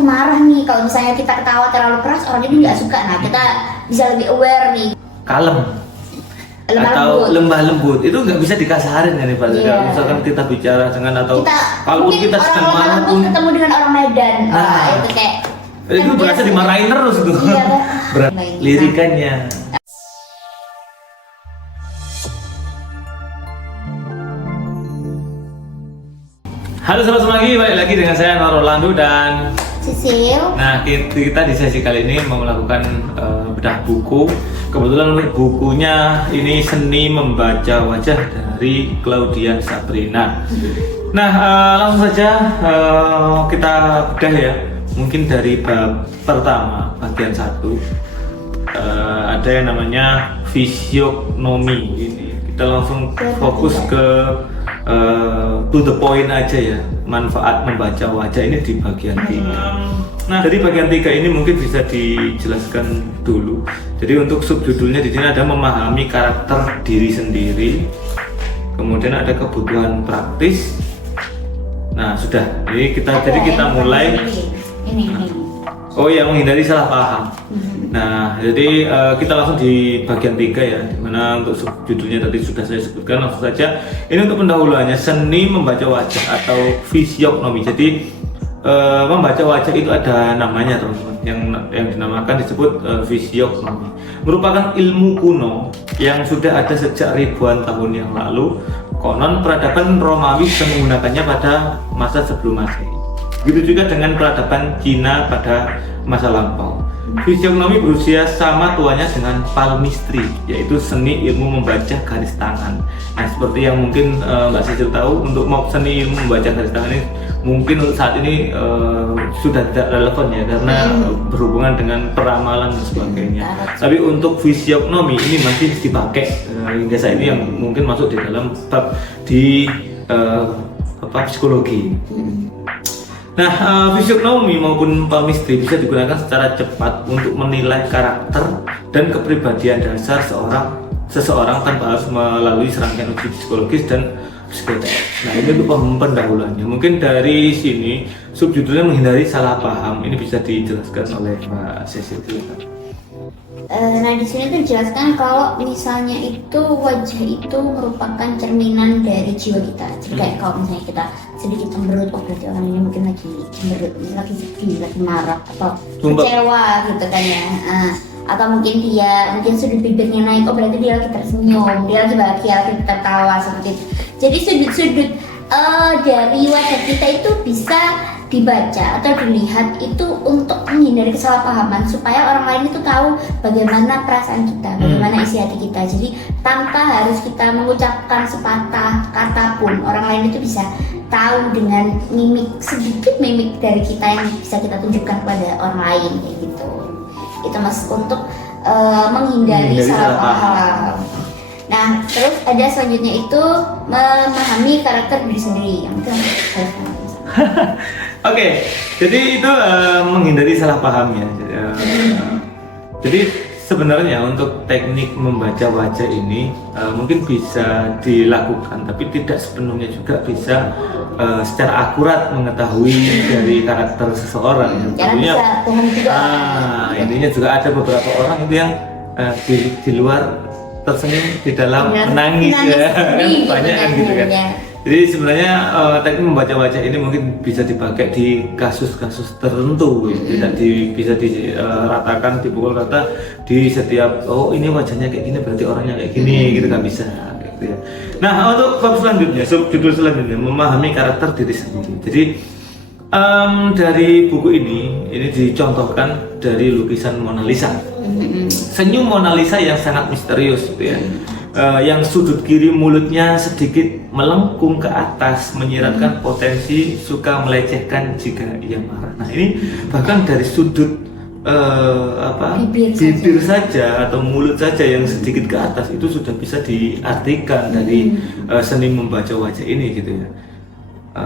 kemarah nih. Kalau misalnya kita ketawa terlalu keras, orang itu nggak suka. Nah, kita bisa lebih aware nih. Kalem atau lembah lembut itu nggak bisa dikasarin ya nih Pak. Kalau misalkan kita bicara dengan atau kalaupun kita sedang marah pun ketemu dengan orang Medan, itu kayak itu berasa dimarahin terus tuh. Iya, Berat lirikannya. Halo Sobat Semanggi, balik lagi dengan saya Anwar Rolando dan Sisil. Nah, kita di sesi kali ini mau melakukan bedah buku. Kebetulan bukunya ini Seni Membaca Wajah dari Claudia Sabrina. Nah, langsung saja kita bedah ya. Mungkin dari bab pertama, bagian 1 ada yang namanya fisiognomi. Ini kita langsung fokus ke to the point aja ya, manfaat membaca wajah ini di bagian 3. Nah, dari bagian 3 ini mungkin bisa dijelaskan dulu. Jadi untuk subjudulnya di sini ada memahami karakter diri sendiri, kemudian ada kebutuhan praktis. Nah, sudah. Jadi kita mulai. Ini. Oh ya, menghindari salah paham. Nah, jadi kita langsung di bagian 3 ya, dimana untuk subjudulnya tadi sudah saya sebutkan. Langsung saja, ini untuk pendahuluannya seni membaca wajah atau fisiognomi. Jadi membaca wajah itu ada namanya teman-teman, yang dinamakan disebut fisiognomi. Merupakan ilmu kuno yang sudah ada sejak ribuan tahun yang lalu. Konon peradaban Romawi sudah menggunakannya pada masa sebelum Masehi. Begitu juga dengan peradaban Cina pada masa lampau. Fisiognomi berusia sama tuanya dengan palmistry, yaitu seni ilmu membaca garis tangan. Nah, seperti yang mungkin Mbak Sisil tahu, untuk seni ilmu membaca garis tangan ini mungkin untuk saat ini sudah tidak relevan ya, karena berhubungan dengan peramalan dan sebagainya. Tapi untuk fisiognomi ini masih dipakai hingga saat ini, yang mungkin masuk di dalam bab di psikologi. Nah, fisiognomi maupun palmistry bisa digunakan secara cepat untuk menilai karakter dan kepribadian dasar seseorang tanpa harus melalui serangkaian uji psikologis dan psikotes. Nah, ini untuk pendahuluannya. Mungkin dari sini subjudulnya menghindari salah paham. Ini bisa dijelaskan oleh Mbak Sisil. Nah, di sini tuh dijelaskan kalau misalnya itu wajah itu merupakan cerminan dari jiwa kita. Jadi kayak kalau misalnya kita sedikit cemberut, oh berarti orang ini mungkin lagi cemberut, lagi sedih, lagi marah atau kecewa gitu kan ya. Atau mungkin sudut bibirnya naik, oh berarti dia lagi tersenyum, dia lagi bahagia, lagi tertawa seperti itu. Jadi sudut-sudut dari wajah kita itu bisa dibaca atau dilihat itu untuk menghindari kesalahpahaman, supaya orang lain itu tahu bagaimana perasaan kita, bagaimana isi hati kita. Jadi tanpa harus kita mengucapkan sepatah kata pun, orang lain itu bisa tahu dengan sedikit mimik dari kita yang bisa kita tunjukkan kepada orang lain kayak gitu. Itu mas untuk menghindari salah paham. Nah, terus ada selanjutnya itu memahami karakter diri sendiri, yang itu Oke, jadi itu menghindari salah paham ya. Jadi sebenarnya untuk teknik membaca wajah ini mungkin bisa dilakukan, tapi tidak sepenuhnya juga bisa secara akurat mengetahui dari karakter seseorang. Tentunya intinya juga ada beberapa orang itu yang di luar tersenyum, di dalam menangis ya. Banyak kan gitu kan. Jadi sebenarnya teknik membaca wajah ini mungkin bisa dipakai di kasus-kasus tertentu, tidak bisa diratakan, dipukul rata di setiap, oh ini wajahnya kayak gini berarti orangnya kayak gini, gitu kan bisa. Gitu ya. Nah, untuk bab selanjutnya, subjudul selanjutnya memahami karakter diri sendiri. Jadi dari buku ini dicontohkan dari lukisan Mona Lisa. Senyum Mona Lisa yang sangat misterius, gitu ya. Yang sudut kiri mulutnya sedikit melengkung ke atas, menyiratkan potensi suka melecehkan jika ia marah. Nah, ini bahkan dari sudut bibir saja atau mulut saja yang sedikit ke atas itu sudah bisa diartikan dari seni membaca wajah ini gitu ya.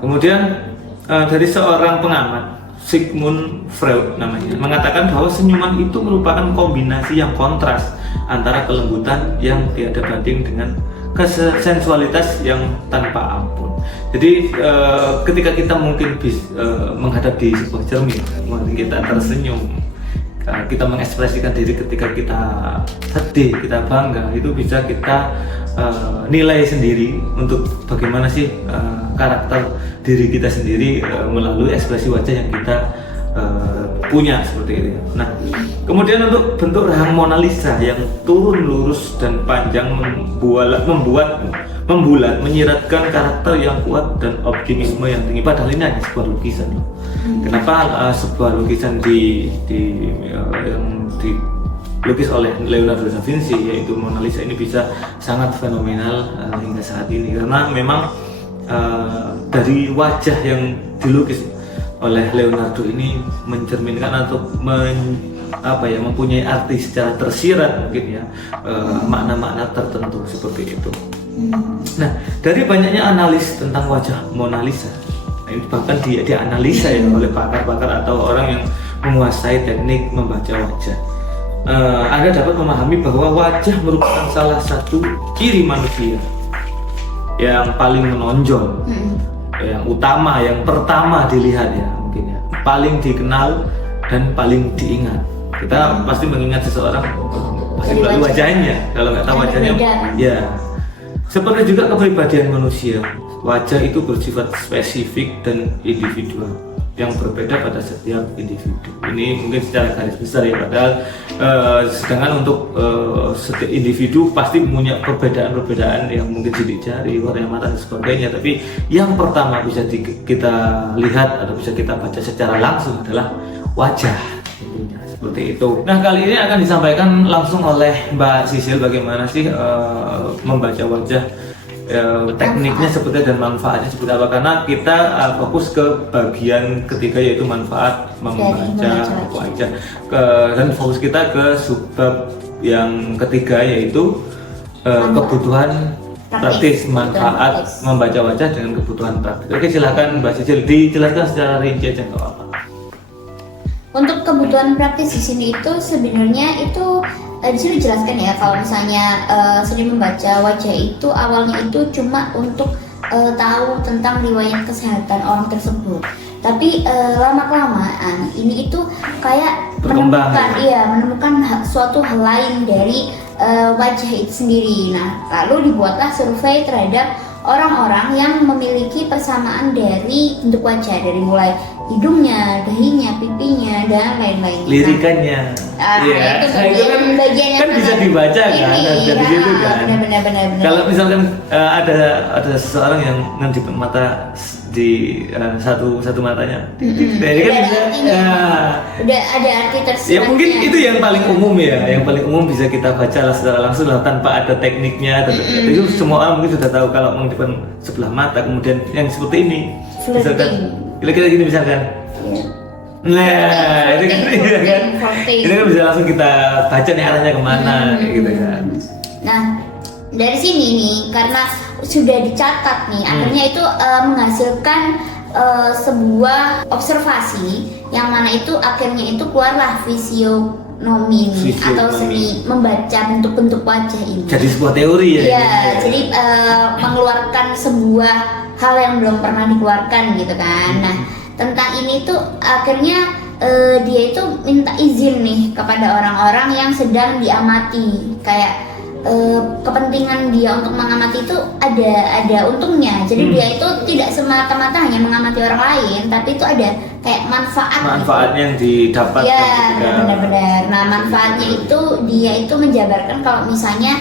Kemudian dari seorang pengamat, Sigmund Freud namanya, mengatakan bahwa senyuman itu merupakan kombinasi yang kontras antara kelembutan yang tiada banding dengan kesensualitas yang tanpa ampun. Jadi ketika kita mungkin menghadapi sebuah cermin, mungkin kita tersenyum, kita mengekspresikan diri ketika kita sedih, kita bangga, itu bisa kita nilai sendiri untuk bagaimana sih karakter diri kita sendiri melalui ekspresi wajah yang kita punya seperti itu. Nah, kemudian untuk bentuk rahang Mona Lisa yang turun lurus dan panjang membulat menyiratkan karakter yang kuat dan optimisme yang tinggi. Padahal ini hanya sebuah lukisan loh. Kenapa sebuah lukisan yang dilukis oleh Leonardo da Vinci yaitu Mona Lisa ini bisa sangat fenomenal hingga saat ini, karena memang dari wajah yang dilukis oleh Leonardo ini mencerminkan atau mempunyai arti secara tersirat mungkin ya, makna-makna tertentu seperti itu. Nah, dari banyaknya analis tentang wajah Mona Lisa, ini bahkan dianalisa ya oleh pakar-pakar atau orang yang menguasai teknik membaca wajah, Anda dapat memahami bahwa wajah merupakan salah satu ciri manusia yang paling menonjol, yang utama, yang pertama dilihat ya mungkin ya, paling dikenal dan paling diingat. Kita pasti mengingat seseorang pasti melalui wajahnya. Kalau nggak tahu wajahnya, ya. Seperti juga kepribadian manusia, wajah itu bersifat spesifik dan individual yang berbeda pada setiap individu. Ini mungkin secara garis besar ya, padahal sedangkan untuk setiap individu pasti punya perbedaan-perbedaan yang mungkin sidik jari, warna mata dan sebagainya. Tapi yang pertama bisa kita lihat atau bisa kita baca secara langsung adalah wajah. Seperti itu. Nah, kali ini akan disampaikan langsung oleh Mbak Sisil bagaimana sih membaca wajah, tekniknya seperti dan manfaatnya seperti apa, karena kita fokus ke bagian ketiga yaitu manfaat membaca wajah, dan fokus kita ke subbab yang ketiga yaitu kebutuhan praktis, manfaat membaca wajah dengan kebutuhan praktis. Oke, silakan Mbak Sisil dijelaskan secara rinci aja nggak apa-apa. Untuk kebutuhan praktis di sini itu sebenarnya itu di sini dijelaskan ya, kalau misalnya seni membaca wajah itu awalnya itu cuma untuk tahu tentang riwayat kesehatan orang tersebut. Tapi lama-kelamaan ini itu kayak menemukan suatu hal lain dari wajah itu sendiri. Nah, lalu dibuatlah survei terhadap orang-orang yang memiliki persamaan dari bentuk wajah, dari mulai hidungnya, dahinya, pipinya, dan lain-lain. Lirikannya, iya. Itu bagian yang kan bisa dibaca kan dari situ kan. Benar. Kalau misalkan ada seseorang yang ngedipin mata di satu matanya, dari kan bisa, udah ada arti tersiratnya. Ya mungkin itu yang paling umum ya, yang paling umum bisa kita baca secara langsung lah tanpa ada tekniknya. Itu semua orang mungkin sudah tahu kalau mengedipin sebelah mata, kemudian yang seperti ini, misalkan kira-kira gini misalkan. Nah, itu kan bisa langsung kita baca nih arahnya kemana, gitu kan. Nah, dari sini nih karena sudah dicatat nih, akhirnya itu menghasilkan sebuah observasi yang mana itu akhirnya itu keluarlah fisionomi atau seni membaca bentuk-bentuk wajah ini. Jadi sebuah teori ya. Iya, jadi mengeluarkan sebuah hal yang belum pernah dikeluarkan gitu kan. Nah, tentang ini tuh akhirnya dia itu minta izin nih kepada orang-orang yang sedang diamati, kayak kepentingan dia untuk mengamati itu ada untungnya. Jadi dia itu tidak semata-mata hanya mengamati orang lain, tapi itu ada kayak manfaat yang didapat. Ya, benar-benar. Nah, manfaatnya itu dia itu menjabarkan kalau misalnya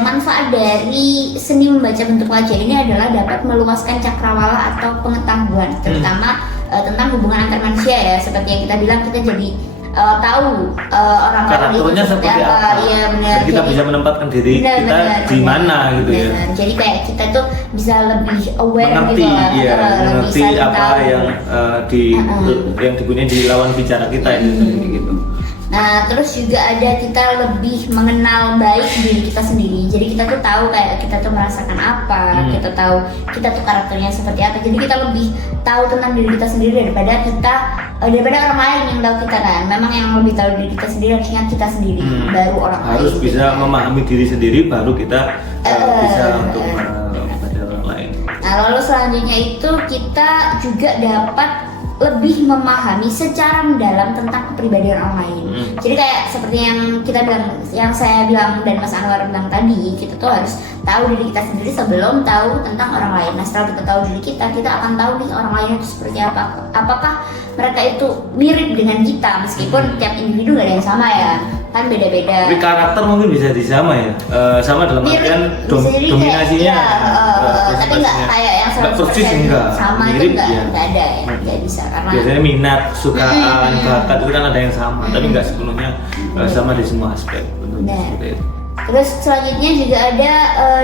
manfaat dari seni membaca bentuk wajah ini adalah dapat meluaskan cakrawala atau pengetahuan, terutama tentang hubungan antar manusia ya. Seperti yang kita bilang, kita jadi tahu orang-orang karakternya seperti apa. Iya, benar. Kita bisa menempatkan diri kita di mana gitu ya. Jadi kayak kita tuh bisa lebih aware mengerti, gitu iya, mengerti apa tahu yang dipunyai di lawan bicara kita gitu. Nah, terus juga ada kita lebih mengenal baik diri kita sendiri. Jadi kita tuh tahu kayak kita tuh merasakan apa, kita tahu kita tuh karakternya seperti apa. Jadi kita lebih tahu tentang diri kita sendiri daripada kita daripada orang lain yang tahu kita kan. Memang yang lebih tahu diri kita sendiri harusnya kita sendiri, baru orang lain. Harus bisa gitu. memahami diri sendiri, baru kita bisa untuk membaca orang lain. Nah, lalu selanjutnya itu kita juga dapat lebih memahami secara mendalam tentang kepribadian orang lain. Jadi kayak seperti yang kita bilang, yang saya bilang dan Mas Anwar bilang tadi, kita tuh harus tahu diri kita sendiri sebelum tahu tentang orang lain. Nah, setelah kita tahu diri kita akan tahu nih orang lain itu seperti apa. Apakah mereka itu mirip dengan kita, meskipun tiap individu gak ada yang sama ya, kan beda-beda. Tapi karakter mungkin bisa disama ya, sama dalam Mirip, artian bisa jadi dominasinya. kayak, tapi nggak kayak yang Nggak 100% persis, enggak. sama itu Mirip, nggak ya. ada ya, nggak bisa karena Biasanya minat, sukaan, bakat itu kan ada yang sama, tapi nggak sepenuhnya sama di semua aspek. Benar. Seperti itu. Terus selanjutnya juga ada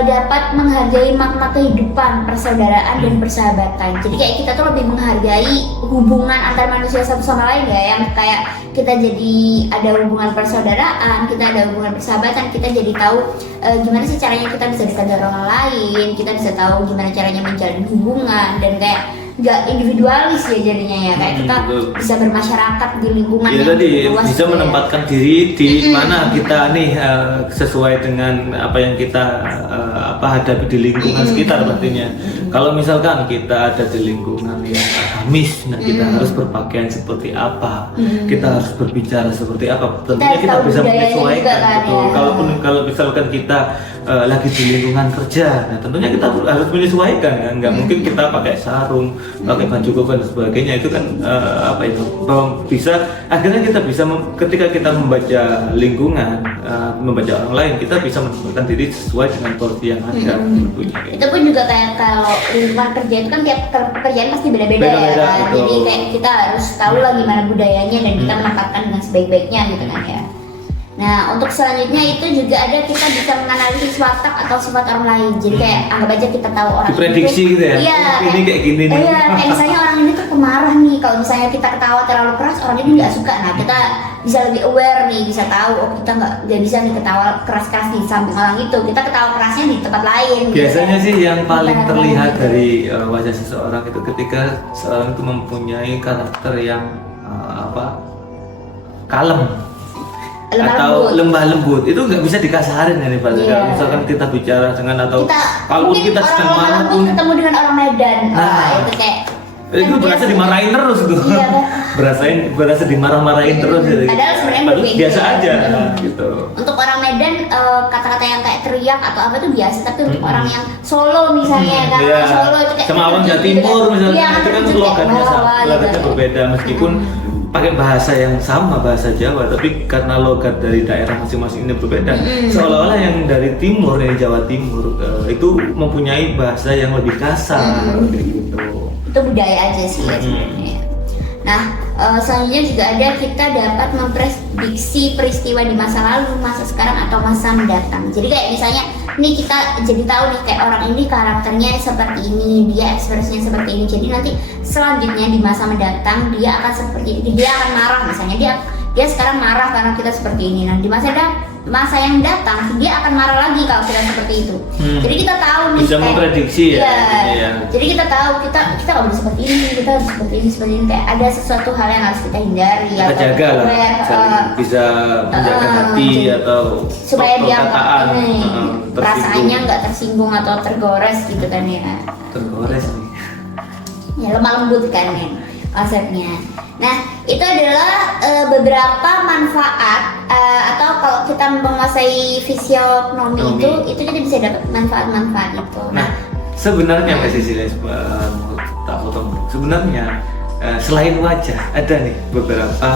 dapat menghargai makna kehidupan, persaudaraan dan persahabatan. Jadi kayak kita tuh lebih menghargai hubungan antar manusia satu sama lain ya, yang kayak kita jadi ada hubungan persaudaraan, kita ada hubungan persahabatan, kita jadi tahu gimana sih caranya kita bisa dekat dengan orang lain, kita bisa tahu gimana caranya menjalin hubungan, dan kayak nggak individualis ya jadinya ya, kayak kita betul. bisa bermasyarakat di lingkungan Ya yang tadi luas bisa gitu ya. menempatkan diri di mana kita nih sesuai dengan apa yang kita hadapi di lingkungan sekitar artinya. Kalau misalkan kita ada di lingkungan yang agamis, nah kita harus berpakaian seperti apa, kita harus berbicara seperti apa. Tentunya kita tahu bisa budayanya menyesuaikan. juga kan, Betul. ya. Kalau misalkan kita lagi di lingkungan kerja, nah tentunya kita harus menyesuaikan kan. Nggak mungkin kita pakai sarung, pakai baju koko dan sebagainya, itu kan bisa akhirnya kita bisa ketika kita membaca lingkungan, membaca orang lain, kita bisa menempatkan diri sesuai dengan porsi yang ada tentunya. Itu pun juga kayak kalau lingkungan kerja itu kan tiap pekerjaan pasti beda-beda ya Beda-beda, kan. betul. Jadi kayak kita harus tahu lah gimana budayanya dan kita menempatkan dengan sebaik-baiknya gitu kan ya. Nah, untuk selanjutnya itu juga ada kita bisa menganalisis watak atau sifat orang lain. Jadi kayak anggap aja kita tahu orang Diprediksi itu, gitu ya? Iya, Ini kayak gini nih. Iya, kayak misalnya orang ini tuh pemarah nih. Kalau misalnya kita ketawa terlalu keras, orang ini nggak suka. Nah, kita bisa lebih aware nih, bisa tahu oh kita nggak bisa nih ketawa keras-keras di samping orang itu. Kita ketawa kerasnya di tempat lain. Biasanya gitu. sih yang paling Bukan terlihat gitu. dari wajah seseorang itu ketika seseorang itu mempunyai karakter yang kalem atau lembah lembut, itu nggak bisa dikasarin ya nih Pak. Iya. Kalau misalkan kita bicara dengan atau kalaupun mungkin kita sedang orang marah lembut pun ketemu dengan orang Medan, itu kayak itu berasa dimarahin terus tuh. Iya, berasa dimarah-marahin terus gitu. Padahal sebenarnya Padahal berbeda. biasa aja gitu. Untuk orang Medan kata-kata yang kayak teriak atau apa itu biasa, tapi untuk orang yang Solo misalnya kan, Iya. orang Solo itu kayak sama orang Jawa gitu Timur kan. misalnya, Iya, itu kan kayak logatnya bawah logatnya gitu. berbeda meskipun pakai bahasa yang sama, bahasa Jawa, tapi karena logat dari daerah masing-masing ini berbeda, seolah-olah yang dari timur, dari Jawa Timur itu mempunyai bahasa yang lebih kasar gitu. Itu budaya aja sih ya sebenarnya. Nah, selanjutnya juga ada kita dapat memprediksi peristiwa di masa lalu, masa sekarang atau masa mendatang. Jadi kayak misalnya nih kita jadi tahu nih kayak orang ini karakternya seperti ini, dia ekspresinya seperti ini. Jadi nanti selanjutnya di masa mendatang dia akan seperti ini, dia akan marah misalnya, dia sekarang marah karena kita seperti ini. Nah, di masa yang datang dia akan marah lagi kalau kita seperti itu. Jadi kita tahu nih Bisa kayak- memprediksi ya, Iya. ini ya. Jadi kita tahu kita nggak boleh seperti ini, kita harus seperti ini, kayak ada sesuatu hal yang harus kita hindari Kita atau jaga lah, aware, bisa menjaga hati jadi- atau supaya dia perkataan perasaannya nggak tersinggung atau tergores gitu kan ya. tergores nih. Ya lemah lembut kan ya konsepnya. Nah, itu adalah beberapa manfaat atau kalau kita menguasai fisionomi itu kita bisa dapat manfaat-manfaat itu. Nah, sebenarnya Mbak Cecilia, tak potong. Sebenarnya selain wajah ada nih beberapa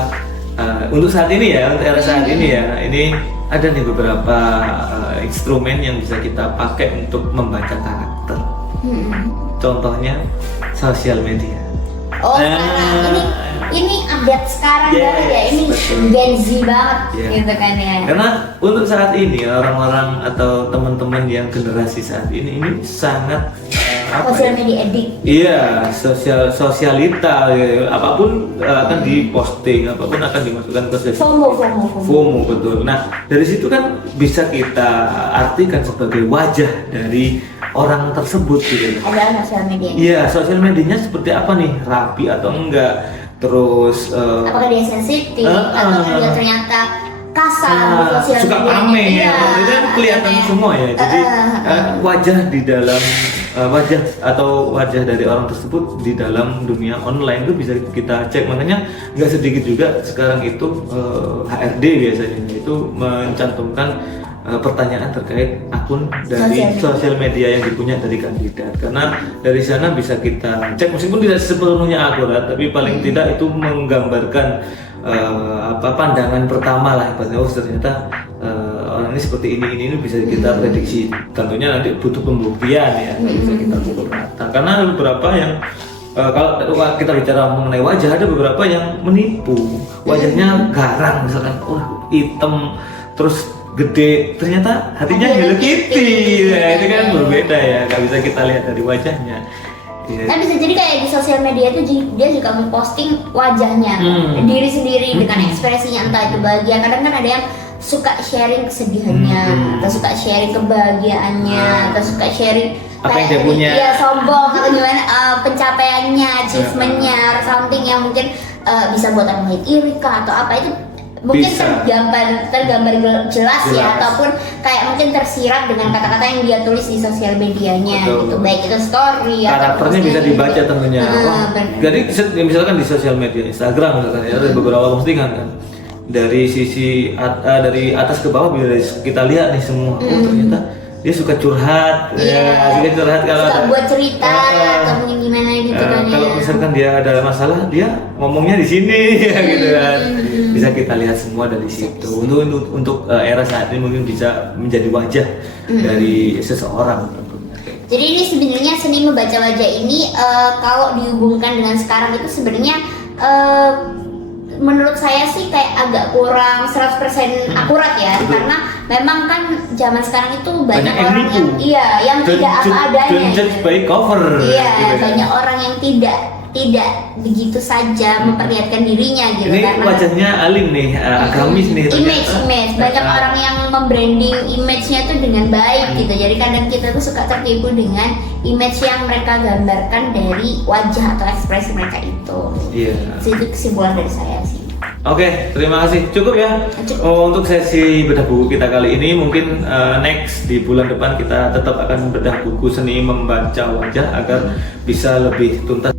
untuk saat ini ya, untuk era saat ini ya, ini ada nih beberapa instrumen yang bisa kita pakai untuk membaca karakter. Contohnya sosial media. Oh, sekarang ini update sekarang Yes, banget ya, ini betul. Gen Z banget Iya. gitu kan ya. Karena untuk saat ini orang-orang atau teman-teman yang generasi saat ini sangat Sosial media addict. Iya, sosialita, ya, apapun akan diposting, apapun akan dimasukkan ke sosial. FOMO betul. Nah, dari situ kan bisa kita artikan sebagai wajah dari orang tersebut gitu. Adalah sosial media. Iya, sosial medianya seperti apa nih, rapi atau enggak, terus apakah dia sensitif atau dia ternyata kasar di sosial suka media. pamer, Iya, itu kan kelihatan makanya. semua ya. Jadi wajah di dalam wajah dari orang tersebut di dalam dunia online itu bisa kita cek. Makanya nggak sedikit juga sekarang itu HRD biasanya itu mencantumkan pertanyaan terkait akun dari sosial media yang dipunya dari kandidat, karena dari sana bisa kita cek meskipun tidak sepenuhnya akurat, tapi paling tidak itu menggambarkan pandangan pertama lah, oh ternyata orang ini seperti ini bisa kita prediksi. Tentunya nanti butuh pembuktian ya, nggak bisa kita pukul rata, karena ada beberapa yang kalau kita bicara mengenai wajah, ada beberapa yang menipu, wajahnya garang misalkan, hitam terus gede, ternyata hatinya Hello Kitty. Nah, itu kan berbeda ya, nggak bisa kita lihat dari wajahnya. Nah bisa jadi kayak di sosial media itu dia juga memposting wajahnya, diri sendiri dengan ekspresinya, entah itu bahagia. Kadang kan ada yang suka sharing kesedihannya, atau suka sharing kebahagiaannya, atau suka sharing apa yang dia punya, ya sombong atau gimana pencapaiannya, achievementnya, or something yang mungkin bisa buat orang lain iri kah atau apa, itu mungkin tergambar jelas ya, ataupun kayak mungkin tersirat dengan kata-kata yang dia tulis di sosial medianya. Betul. Gitu, baik itu story karakternya bisa dibaca tentunya. Jadi misalkan di sosial media Instagram misalkan ya, ada beberapa postingan kan, dari sisi dari atas ke bawah bisa kita lihat nih semua, ternyata dia suka curhat, suka curhat, kalau suka buat cerita atau mungkin gimana gitu kan. Kalau misalkan dia ada masalah, dia ngomongnya di sini ya gitu kan. Bisa kita lihat semua dari situ. Untuk era saat ini mungkin bisa menjadi wajah dari seseorang. Jadi ini sebenarnya seni membaca wajah ini kalau dihubungkan dengan sekarang itu sebenarnya menurut saya sih kayak agak kurang 100% akurat ya. Betul. Karena memang kan zaman sekarang itu banyak orang yang tidak apa adanya. By cover. Iya, gitu banyak orang yang tidak begitu saja memperlihatkan dirinya gitu. Ini karena wajahnya alim nih, agamis nih. Image banyak orang yang membranding image-nya tuh dengan baik gitu. Jadi kadang kita tuh suka tertipu dengan image yang mereka gambarkan dari wajah atau ekspresi mereka itu. Iya. Itu kesimpulan dari saya sih. Oke, terima kasih. Cukup ya. Untuk sesi bedah buku kita kali ini. Mungkin next di bulan depan kita tetap akan bedah buku seni membaca wajah agar bisa lebih tuntas.